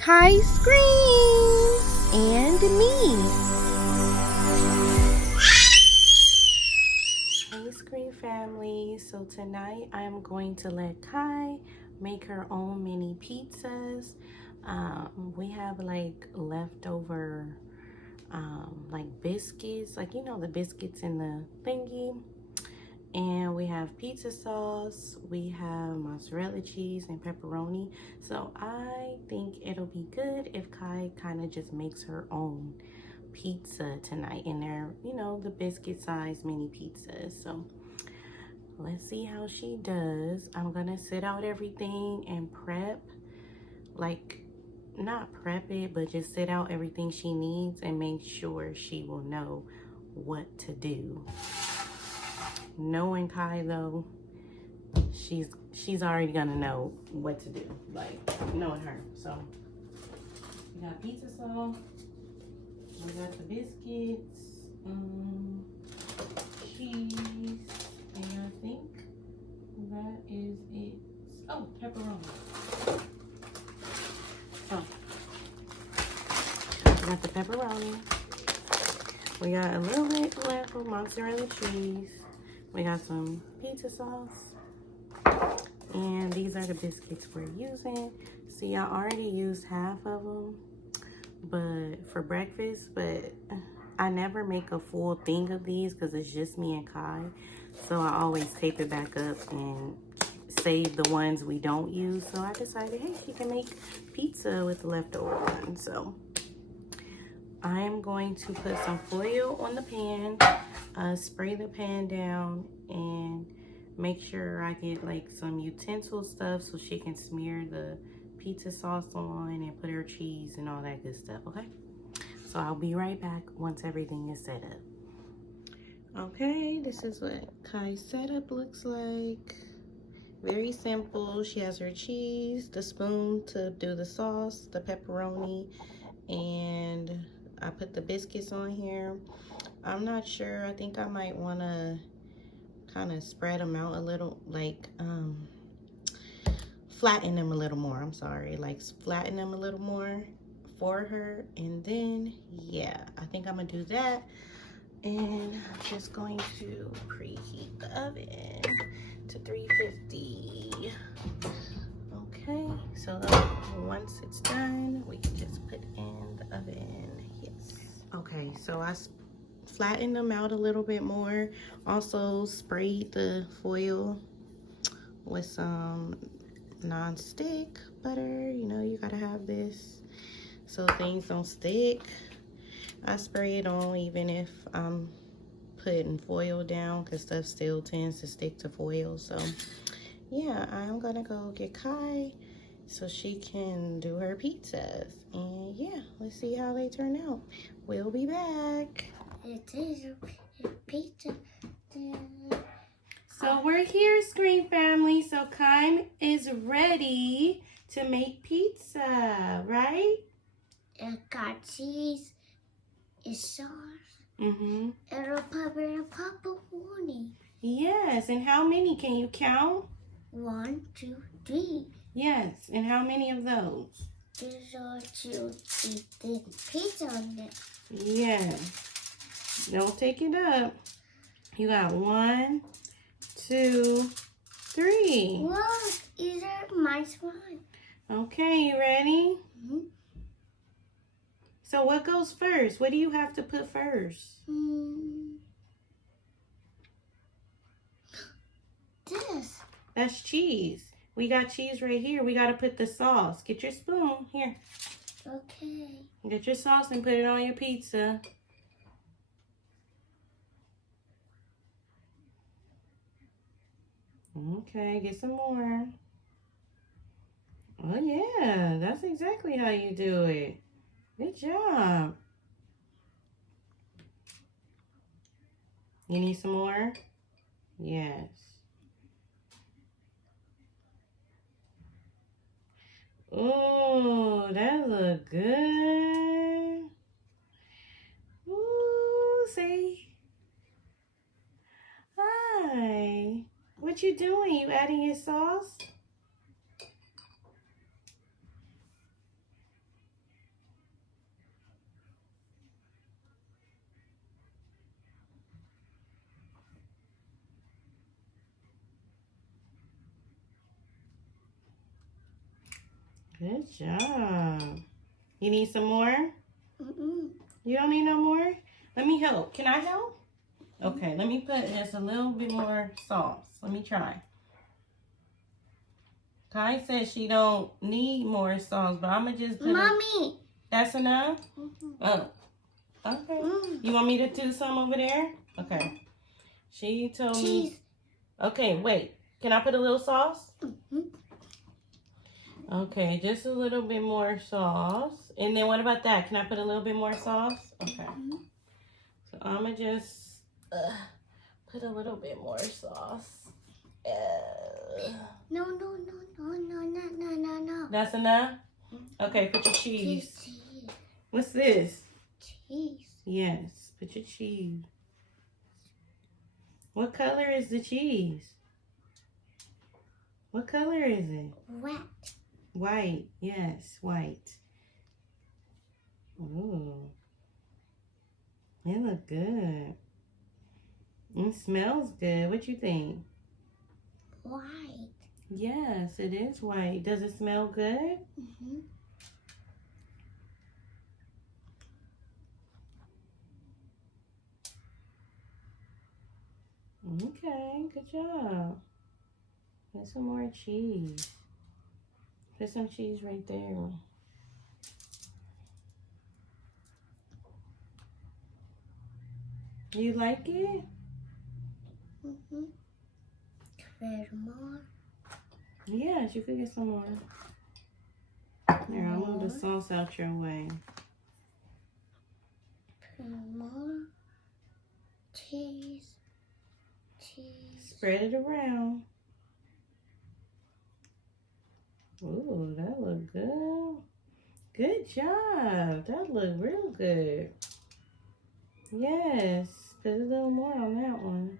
Kai Screams and me. Hey Scream family, so tonight I am going to let Kai make her own mini pizzas. We have like leftover like biscuits, like you know the biscuits in the thingy. And we have pizza sauce, we have mozzarella cheese and pepperoni. So I think it'll be good if Kai kind of just makes her own pizza tonight. And they're, you know, the biscuit size mini pizzas. So let's see how she does. I'm gonna sit out everything and prep, like not prep it, but just sit out everything she needs and make sure she will know what to do. Knowing Kai though, she's already gonna know what to do, like knowing her. So we got pizza sauce, we got the biscuits, cheese, and I think that is it. Oh, pepperoni. So we got the pepperoni. We got a little bit left of mozzarella cheese. We got some pizza sauce, and these are the biscuits we're using. See, I already used half of them, but for breakfast, but I never make a full thing of these because it's just me and Kai. So I always tape it back up and save the ones we don't use. So I decided, hey, she can make pizza with the leftover ones. So I am going to put some foil on the pan, spray the pan down, and make sure I get like some utensil stuff so she can smear the pizza sauce on and put her cheese and all that good stuff, okay? So I'll be right back once everything is set up. Okay, this is what Kai's setup looks like. Very simple. She has her cheese, the spoon to do the sauce, the pepperoni, and I put the biscuits on here. I'm not sure. I think I might want to kind of spread them out a little, like flatten them a little more. I'm sorry, like flatten them a little more for her. And then, yeah, I think I'm gonna do that. And I'm just going to preheat the oven to 350. Okay, so once it's done, we can just put in the oven. Yes. Okay, so I flattened them out a little bit more. Also sprayed the foil with some non-stick butter. You know, you gotta have this so things don't stick. I spray it on even if I'm putting foil down because stuff still tends to stick to foil. So yeah, I'm gonna go get Kai so she can do her pizzas. And yeah, let's see how they turn out. We'll be back. It is a pizza. So we're here, Scream family. So Kai is ready to make pizza, right? It got cheese, it's sauce, Mm-hmm. and a pepperoni. Yes, and how many can you count? 1, 2, 3. Yes, and how many of those? There's a 2, 3 pizza on it. Yes. Don't take it up. You got 1, 2, 3. Look, these are my one. Okay, you ready? Mm-hmm. So what goes first? What do you have to put first? This. That's cheese. We got cheese right here. We got to put the sauce. Get your spoon. Here. Okay. Get your sauce and put it on your pizza. Okay, get some more. Oh, yeah. That's exactly how you do it. Good job. You need some more? Yes. Oh, that look good. Ooh, say hi. What you doing? You adding your sauce? Good job. You need some more? Mm-mm. You don't need no more? Let me help. Can I help? Okay, let me put just a little bit more sauce. Let me try. Kai says she don't need more sauce, but I'm going to just put Mommy. That's enough? Mm-hmm. Oh, okay. You want me to do some over there? Okay. She told me. Okay, wait. Can I put a little sauce? Mm-hmm. Okay, just a little bit more sauce. And then what about that? Can I put a little bit more sauce? Okay. Mm-hmm. So I'm going to just put a little bit more sauce. No. That's enough? Okay, put your cheese. Cheese. What's this? Cheese. Yes, put your cheese. What color is the cheese? What color is it? Wet. White. Yes, white. Ooh. It look good. It smells good. What you think? White. Yes, it is white. Does it smell good? Mm-hmm. Okay, good job. Put some more cheese. Put some cheese right there. You like it? Mm-hmm. Little more. Yes, you could get some more. Here, I'll move the sauce out your way. More. Cheese. Spread it around. Ooh, that look good. Good job. That look real good. Yes, put a little more on that one.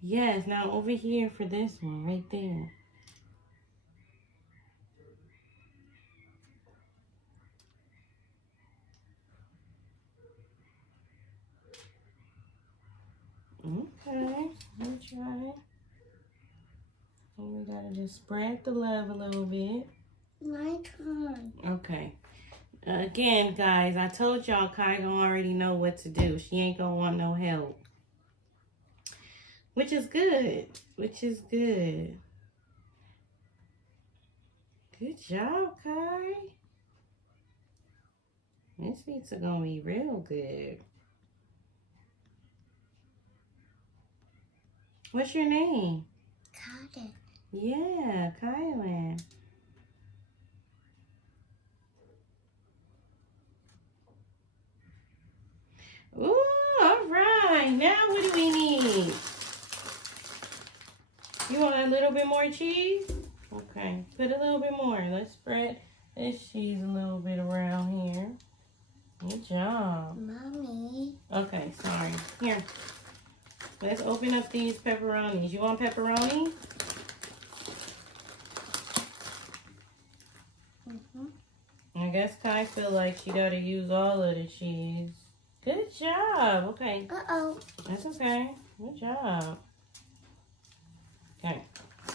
Yes, now over here for this one, right there. Okay, let me try. And we gotta just spread the love a little bit. My turn. Okay. Again, guys, I told y'all Kai gonna already know what to do. She ain't gonna want no help. Which is good. Which is good. Good job, Kai. This pizza gonna be real good. What's your name? Got it. Yeah, Kylan. Ooh, all right. Now what do we need? You want a little bit more cheese? Okay, put a little bit more. Let's spread this cheese a little bit around here. Good job. Mommy. Okay, sorry. Here. Let's open up these pepperonis. You want pepperoni? Mm-hmm. I guess Kai feel like she gotta use all of the cheese. Good job. Okay. Uh-oh. That's okay. Good job. Okay.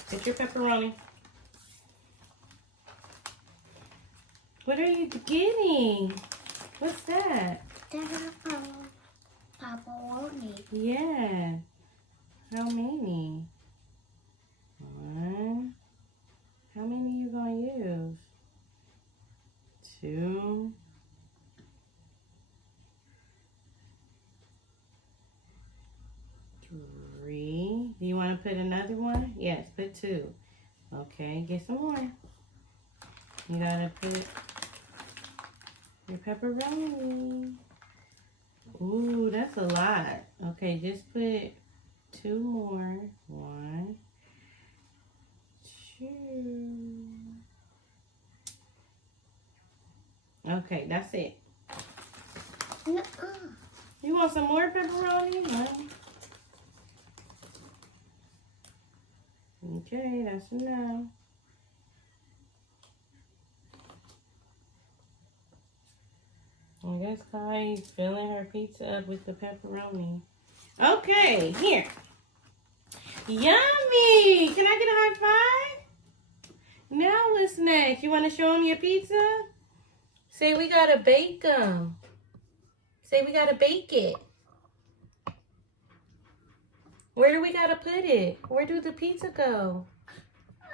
Get your pepperoni. What are you getting? What's that? That's pepperoni. Yeah. How many? One. How many you gonna use? Two. Three. Do you want to put another one? Yes, put two. Okay, get some more. You gotta put your pepperoni. Ooh, that's a lot. Okay, just put two more. One, two. Okay, that's it. Nuh-uh. You want some more pepperoni? No. Okay, that's enough. I guess Kai's filling her pizza up with the pepperoni. Okay, here. Yummy! Can I get a high five? Now what's next. You want to show them your pizza? Say we gotta bake them. Say we gotta bake it. Where do we gotta put it? Where do the pizza go?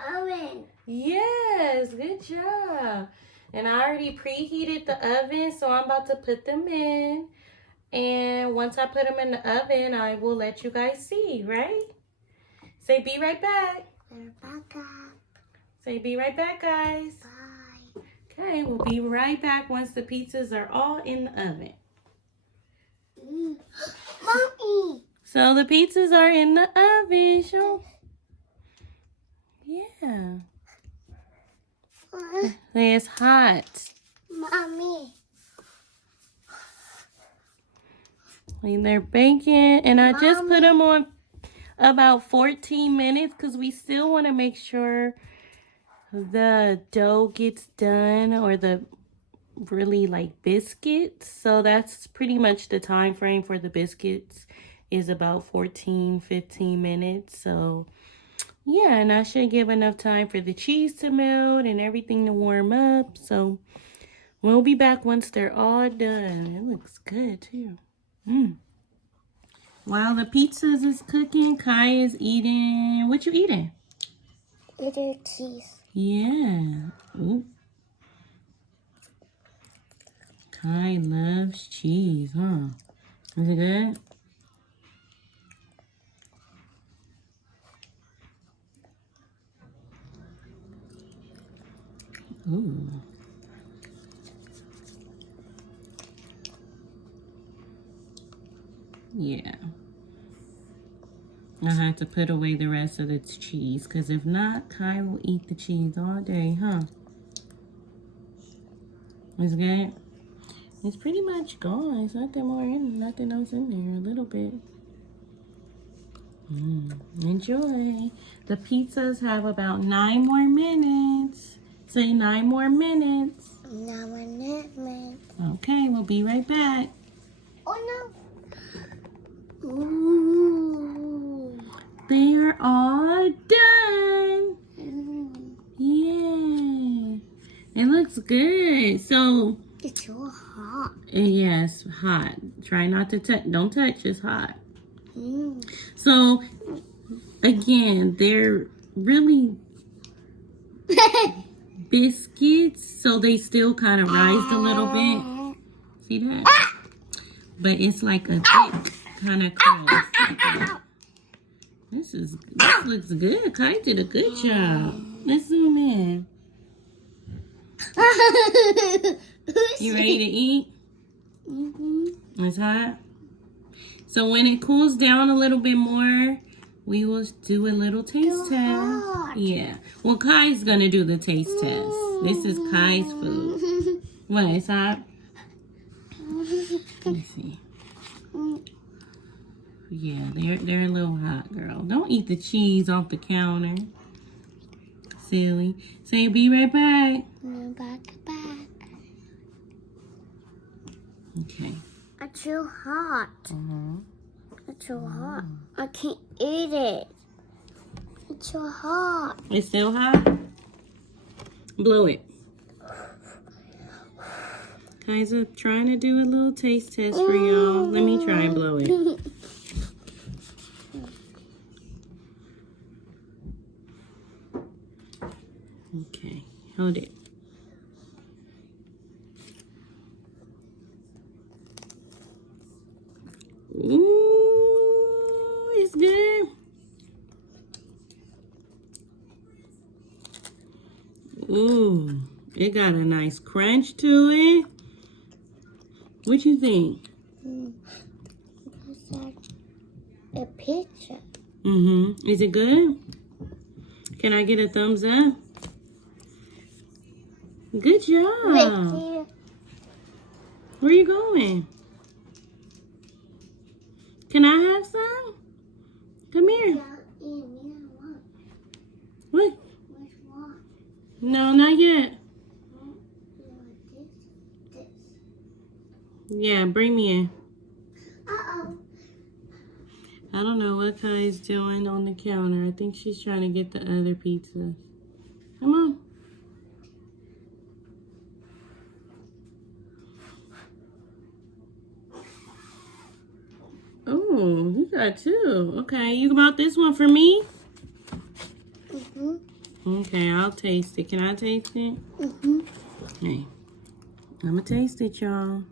Oven. Yes, good job. And I already preheated the oven, so I'm about to put them in. And once I put them in the oven, I will let you guys see, right? Say be right back. Say be right back, guys. Bye. Okay, we'll be right back once the pizzas are all in the oven. Mommy. So the pizzas are in the oven. Show. Yeah. It's hot. Mommy. And they're baking. And I just Mommy. put them on about 14 minutes because we still want to make sure the dough gets done, or the really like biscuits. So that's pretty much the time frame for the biscuits, is about 14-15 minutes. So yeah, and I should give enough time for the cheese to melt and everything to warm up. So we'll be back once they're all done. It looks good too. While the pizzas is cooking, Kai is eating. What you eating? Little cheese. Yeah. Ooh. Kai loves cheese, huh? Is it good? Ooh. Yeah. I had to put away the rest of the cheese, because if not, Kai will eat the cheese all day, huh? It's good? It's pretty much gone. There's nothing else in there. A little bit. Enjoy. The pizzas have about 9 more minutes. Say 9 more minutes. 9 minutes. Okay, we'll be right back. Oh no. Ooh. They are all done. Yeah. It looks good. So, It's so hot. yes, hot. Try not to touch. Don't touch. It's hot. So, again, they're really biscuits, so they still kind of rise a little bit. See that? But it's like a thick kind of crust. This looks good. Kai did a good job. Let's zoom in. You ready to eat? It's hot. So when it cools down a little bit more, we will do a little taste test. Yeah. Well, Kai's gonna do the taste test. This is Kai's food. What? It's hot. Let me see. Yeah, they're a little hot, girl. Don't eat the cheese off the counter. Silly. Say be right back. Back. Okay. It's too hot. Uh-huh. It's too hot. I can't eat it. It's too hot. It's still hot? Blow it. Kai's trying to do a little taste test for y'all. Let me try and blow it. Okay, hold it. Ooh, it's good. Ooh, it got a nice crunch to it. What you think? It's like a pizza. Is it good? Can I get a thumbs up? Good job. Right here. Where you going? Can I have some? Come here. What? No, not yet. Yeah, bring me in. Uh-oh. I don't know what Kai's doing on the counter. I think she's trying to get the other pizzas. Come on. Ooh, you got two. Okay, you bought this one for me? Okay, I'll taste it. Can I taste it? Okay. I'm gonna taste it, y'all.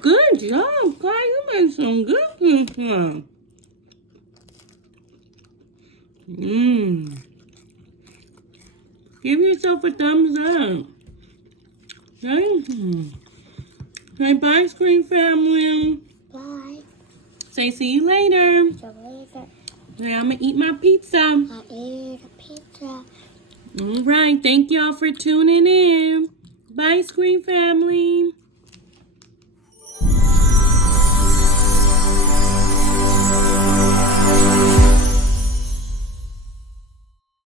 Good job, Kai. You made some good pizza. Give yourself a thumbs up. Thank you. Say bye, Screen Family. Bye. Say see you later. So later. Now I'm gonna eat my pizza. I ate a pizza. All right. Thank y'all for tuning in. Bye, Screen Family.